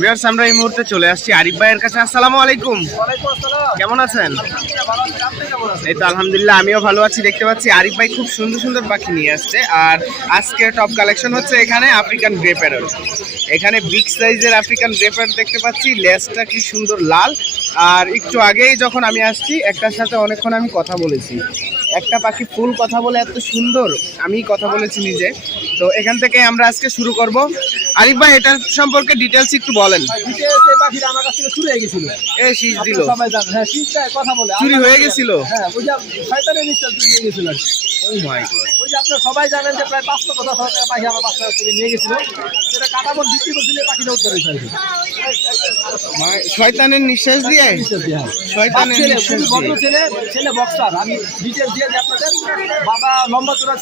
Viewers, আমরা এই মুহূর্তে চলে আসছি আরিফ ভাইয়ের কাছে। আসসালামু আলাইকুম। ওয়ালাইকুম আসসালাম। কেমন আছেন? ভালো আছি, আপনি কেমন আছেন? এই তো আলহামদুলিল্লাহ, আমিও ভালো আছি। দেখতে পাচ্ছি আরিফ ভাই খুব সুন্দর সুন্দর পাখি নিয়ে আসছে। আর আজকে টপ কালেকশন হচ্ছে এখানে আফ্রিকান গ্রে প্যারট। এখানে বিগ সাইজের আফ্রিকান গ্রে প্যারট দেখতে পাচ্ছি। লেজটা কি সুন্দর লাল। আর একটু আগেই যখন আমি আসছি একটার সাথে অনেকক্ষণ আমি কথা বলেছি। একটা পাখি ফুল কথা বলে এত সুন্দর, আমি কথা বলেছি নিজে। তো এখান থেকে আমরা আজকে শুরু করব। আরিফ ভাই, এটার সম্পর্কে ডিটেলস একটু বলেন। এই পাখিটা আমার কাছ থেকে চুরি হয়ে গেছিল। এই শীষ দিল, সবাই জানেন, হ্যাঁ শীতটায় কথা বলে চুরি হয়ে গেছিল। হ্যাঁ, ওই যে শয়তানের নিশ্চয় চুরি হয়ে গেছিল। ও মাই গড। ওই যে আপনারা সবাই জানেন যে প্রায় 500 টাকা পাখি আমার বাচ্চা থেকে নিয়ে গেছিল। সেটা কাটাবন বিক্রি করছিল, পাখিটা উদ্ধার হয়েছে আর কি। শয়তানের নিঃশ্বাস দিয়ে, শয়তানের নিঃশ্বাস ভদ্র দিয়ে। ছেলে বক্সার। আমি ডিটেলস দিয়ে যে আপনাদের বাবা লম্বা চূড়া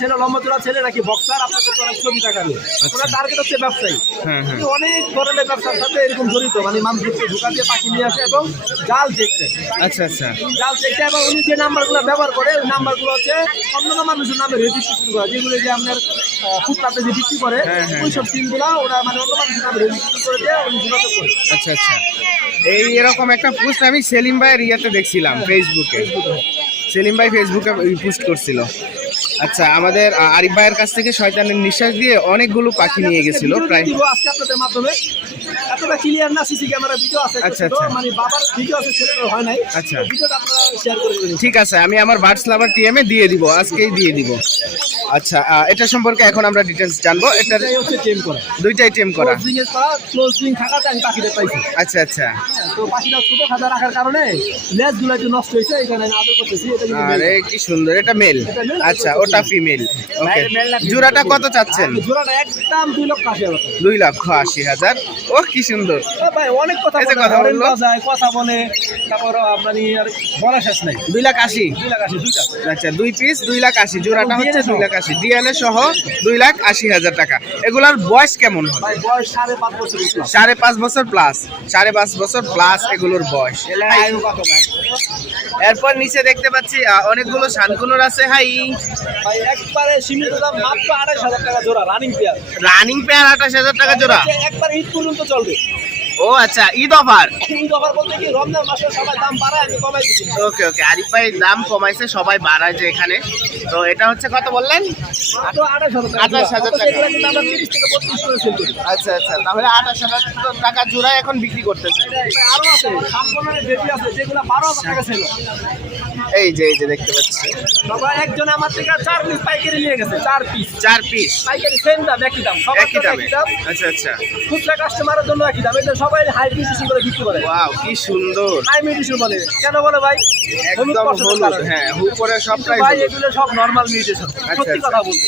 ছেলে নাকি বক্সার, আপনাদের অনেক ছবি দেখাবে। ওনার টার্গেট হচ্ছে ব্যবসায়ী। হ্যাঁ হ্যাঁ। উনি অনেক ধরনের ব্যবসার সাথে এরকম জড়িত, মানে মানুষকে ঢোকা দিয়ে পাখি নিয়ে আসে এবং জাল দেখতে। আচ্ছা আচ্ছা। জাল দেখতে এবং উনি যে নাম্বারগুলো ব্যবহার করে ওই নাম্বারগুলো হচ্ছে অন্য মানুষের নামে রেজিস্ট্রেশন করা, যেগুলো যে আপনার ফুটপাতে যে বিক্রি করে ওই সব সিমগুলো ওরা মানে অন্য মানুষের নামে রেজিস্ট্রেশন করে দিয়ে উনি যোগাযোগ করে। আচ্ছা আচ্ছা। এই এরকম একটা পোস্ট আমি সেলিম ভাইয়ের ইয়াতে দেখছিলাম ফেসবুকে। সেলিম ভাই ফেসবুকে পোস্ট করছিল। আচ্ছা, আমাদের আরিফ ভাইয়ের কাছ থেকে শয়তানের নিঃশ্বাস দিয়ে অনেকগুলো পাখি নিয়ে গেছিল প্রায়। আজকে আপনাদের মাধ্যমে এতটা ক্লিয়ার না, সিসি ক্যামেরা ভিডিও আছে, আচ্ছা আচ্ছা। মানে বাবার ভিডিও আছে, ছেলেটার হয় নাই। আচ্ছা, ভিডিওটা আপনারা শেয়ার করে দেবেন। ঠিক আছে, আমি আমার বার্ডস লাভার টিএমে দিয়ে দিব, আজকেই দিয়ে দিব। আচ্ছা, এটা সম্পর্কে এখন আমরা ডিটেলস জানবো। এটার এটাই হচ্ছে টেম করা, দুইটাই টিএম করা। ক্লোজিং থাকাতে আমি পাখিটা পাইছি। আচ্ছা আচ্ছা। তো পাখিটা ছোট খাঁচা রাখার কারণে লেজগুলো একটু নষ্ট হয়েছে, এখানে আমি আদর করতেছি। এটা কিন্তু আরে কি সুন্দর, এটা মেল। এটা male, আচ্ছা, ওটা ফিমেল। ওকে, জোড়াটা কত চাচ্ছেন? জোড়াটা একদম 2,80,000 টাকা। 2,80,000। ও কি সুন্দর। ভাই অনেক কথা এই যে বলে, কথা হরেন বললো। বাজায়, কথা বলে, তারপর মানে আর বলা শেষ নাই। 2,80,000। 2,80,000 দুইটা। আচ্ছা, 2 পিস 2,80,000। জোড়াটা হচ্ছে DNA সহ। 2,80,000, ডিএনএ সহ 2,80,000 টাকা। এগুলার বয়স কেমন হবে? ভাই বয়স 5.5 বছর প্লাস। 5.5 বছর প্লাস। 5.5 বছর প্লাস এগুলোর বয়স। আয়ু কত ভাই? এরপর নিচে দেখতে পাচ্ছি অনেকগুলো শানকুনুর আছে। হাই, ভাই একবারে সীমিত দাম, মাত্র 28,000 টাকা জোড়া, রানিং পেয়ার। রানিং পেয়ার 28,000 টাকা জোড়া। একবার ঈদ পর্যন্ত চলবে। ও আচ্ছা, ঈদ অফার। ঈদ অফার বলতে কি, রমজান মাসে সবাই দাম বাড়ায়, আমি কমাই দিচ্ছি। ওকে ওকে, আরিফ ভাই দাম কমাইছে, সবাই বাড়ায় যে এখানে। তো এটা হচ্ছে কত বললেন? মাত্র 28,000 টাকা। 28,000 টাকা। এগুলো কিন্তু আমরা 30 থেকে 32 করে সেল করি। আচ্ছা আচ্ছা, তাহলে 28,000 টাকা জোড়ায় এখন বিক্রি করতেছে। আরো আছে, সম্পূর্ণের বেবি আছে, যেগুলো 12,000 টাকা সেল হয়। এই যে দেখতে পাচ্ছি, বাবা একজন আমার থেকে 4 পিস পাইকারি নিয়ে গেছে, 4 পিস 4 পিস পাইকারি, সেম দাম, একই দাম, সবার একই জন্য দামে। একই দাম। আচ্ছা আচ্ছা। খুচরা কাস্টমারের জন্য একই দাম। এটা সবাই হাই পিস করে বিক্রি করে। ওয়াও, কি সুন্দর। হাই মেডিসিন বলে কেন বলে ভাই? হলুদ একদম পছন্দের হলুদ। কারণে। হ্যাঁ, উপরে সবটাই ভাই হলুদ। এগুলো সব নরমাল মেডিসিন, সত্যি আচ্ছা। কথা বলতে।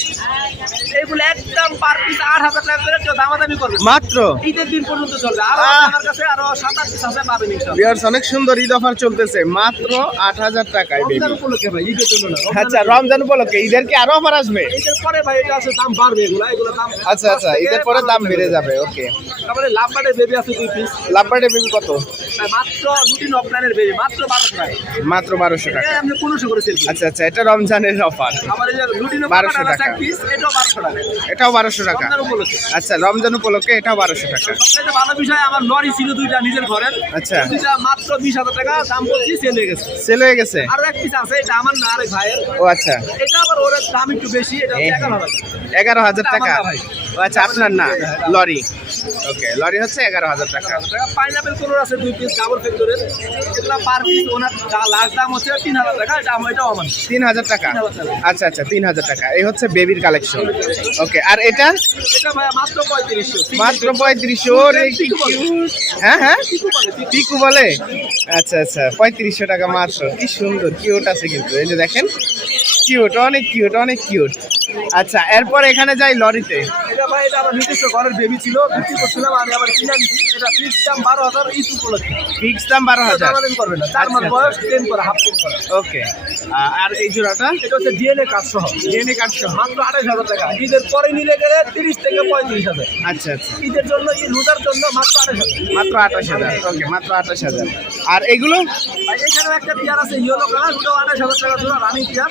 এগুলো একদম পার পিস 8,000 টাকা করে, কেউ দামাদামি করবে না। মাত্র ঈদের দিন পর্যন্ত চলবে। আর আমার কাছে আরো 7-8 পিস আছে, পাবেন ইনশাআল্লাহ। ভিউয়ার্স, অনেক সুন্দর ঈদ অফার চলতেছে মাত্র 8,000 টাকায় বেবি। রমজান উপলক্ষে ভাই, ঈদের জন্য না। আচ্ছা, রমজান উপলক্ষে ঈদের কি আরো অফার আসবে? ঈদের পরে ভাই এটা আছে, দাম বাড়বে। এগুলো দাম আচ্ছা আচ্ছা, ঈদের পরে দাম বেড়ে যাবে। ওকে, তারপরে লাভবার্ডের বেবি আছে 2 পিস, লাভবার্ডের বেবি কত? মাত্র রুটিন অফলাইনের বেবি, মাত্র 1200 টাকা। মাত্র 1200 টাকা। এটা আপনি 1500 করে সেল করেন। আচ্ছা আচ্ছা, এটা রমজানের অফার। আবার এই যে রুটিন 1200 টাকা। পিস, এটাও 1200 টাকা। এটাও 1200 টাকা। রমজান উপলক্ষে। আচ্ছা, রমজান উপলক্ষে এটাও 1200 টাকা। সবচেয়ে ভালো বিষয়, আমার লরি ছিল 2টা নিজের ঘরের। আচ্ছা। দুইটা মাত্র 20,000 টাকা দাম বলছি, সেল হয়ে গেছে। সেল হয়ে গেছে। আরো এক পিস আছে, এটা আমার না, আরেক ভাইয়ের। ও আচ্ছা, এটা আবার ওর দাম একটু বেশি, এটা হচ্ছে 11,000 টাকা। 11,000 টাকা। আমার না ভাই। ও আচ্ছা, আপনার না, লরি। ওকে, লরি হচ্ছে 11,000 টাকা। পাইনাপেল কালার আছে 2 পিস, ডাবল ফ্যাক্টরের। এগুলো পার পিস ওনার লাস্ট দাম হচ্ছে 3,000 টাকা। এটা এটাও আমার 3,000 টাকা। 3,000 টাকা। আচ্ছা আচ্ছা, 3,000 টাকা। এই হচ্ছে বেবির কালেকশন। ওকে, আর এটা এটা ভাই মাত্র 3500। মাত্র 3500। ওরে কি কিউট। হ্যাঁ হ্যাঁ, পিকু বলে। আচ্ছা আচ্ছা, 3500 টাকা মাত্র। কি সুন্দর, কিউট আছে কিন্তু। এই যে দেখেন, কিউট, অনেক কিউট, অনেক কিউট। আচ্ছা, এরপর এখানে যাই লরিতে। এটা ভাই, এটা আমার নিজস্ব ঘরের বেবি ছিল, বিক্রি করছিলাম, আমি আবার কিনে নিছি। এটা ফিক্স দাম 12,000 ঈদ উপলক্ষে। ফিক্স দাম 12,000। দামাদামি করবে না। 4 মাস আচ্ছা, বয়স, 10 করা, হাফ 10 করা। ওকে, আর এই জোড়াটা? এটা হচ্ছে ডিএনএ কার্ড সহ। ডিএনএ কার্ড সহ মাত্র 28,000 টাকা। ঈদের পরে নিলে গেলে 30 থেকে 35,000। আচ্ছা আচ্ছা, ঈদের জন্য, ঈদ রোজার জন্য মাত্র 28,000। মাত্র 28,000। ওকে, মাত্র 28,000। আর এগুলো? ভাই এখানেও একটা পেয়ার আছে ইয়েলো কালার, ওটাও 28,000 টাকা জোড়া, রানিং পেয়ার।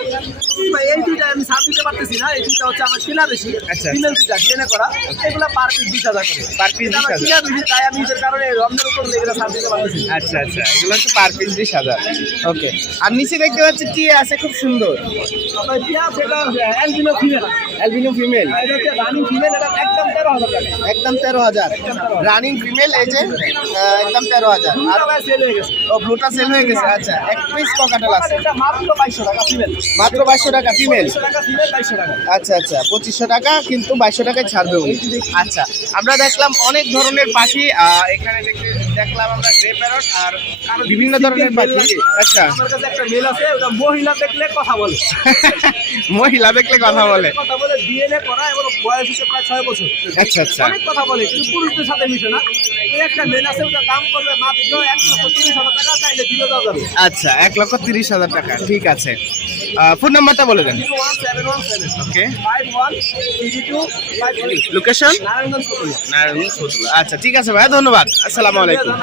ভাই এই দুইটা আমি ছাড় দিতে পারতেছি না, এই দুইটা হচ্ছে আমার কেনা বেশি। আচ্ছা। ফিমেল দুইটা ডিএনএ করা, এগুলো পার পিস 20,000 করে। Per piece 20,000। তাই আমি ঈদের কারণে রমজানের উপর এগুলো ছাড় দিতে পারতেছি। আচ্ছা আচ্ছা, এগুলো হচ্ছে পার পিস 20,000। ওকে, আর নিচে দেখতে পাচ্ছি টিয়া আছে খুব সুন্দর, আপনার টিয়া সেটা অ্যালবিনো ফিমেল। অ্যালবিনো ফিমেল, এটা হচ্ছে রানিং ফিমেল, এটা একদম 13,000 টাকা। একদম 13,000। রানিং ফিমেল এই যে একদম 13,000। আর আর সেল হয়ে গেছে। ও ব্লুটা সেল হয়ে গেছে। আচ্ছা, এক পিস ককাটেল আছে এটা মাত্র 2200 টাকা ফিমেল। মাত্র 2200 টাকা ফিমেল। 2200 টাকা ফিমেল, 2200 টাকা। আচ্ছা আচ্ছা, 2500 টাকা, কিন্তু 2200 টাকায় ছাড়বে উনি। আচ্ছা, আমরা দেখলাম অনেক ধরনের পাখি, এখানে দেখলাম আমরা গ্রে প্যারট আর বিভিন্ন ধরনের পাখি। আচ্ছা, আমার কাছে একটা মেল আছে, ওটা মহিলা দেখলে কথা বলে। মহিলা দেখলে কথা বলে। কথা বলে, ডিএনএ করা এবং বয়স হচ্ছে প্রায় 6 বছর। আচ্ছা আচ্ছা, অনেক কথা বলে, কিন্তু পুরুষদের সাথে মিশে না। ওই একটা মেল আছে, ওটা দাম করবে মাত্র 1,30,000 টাকা, চাইলে দিলে দেওয়া যাবে। আচ্ছা, 1,30,000 টাকা। ঠিক আছে, ফোন নাম্বারটা বলে দেন। 01717 ওকে, 513253। লোকেশন নারায়ণগঞ্জ। নারায়ণগঞ্জ ফতুল্লা। আচ্ছা ঠিক আছে ভাইয়া, ধন্যবাদ। আসসালামু আলাইকুম।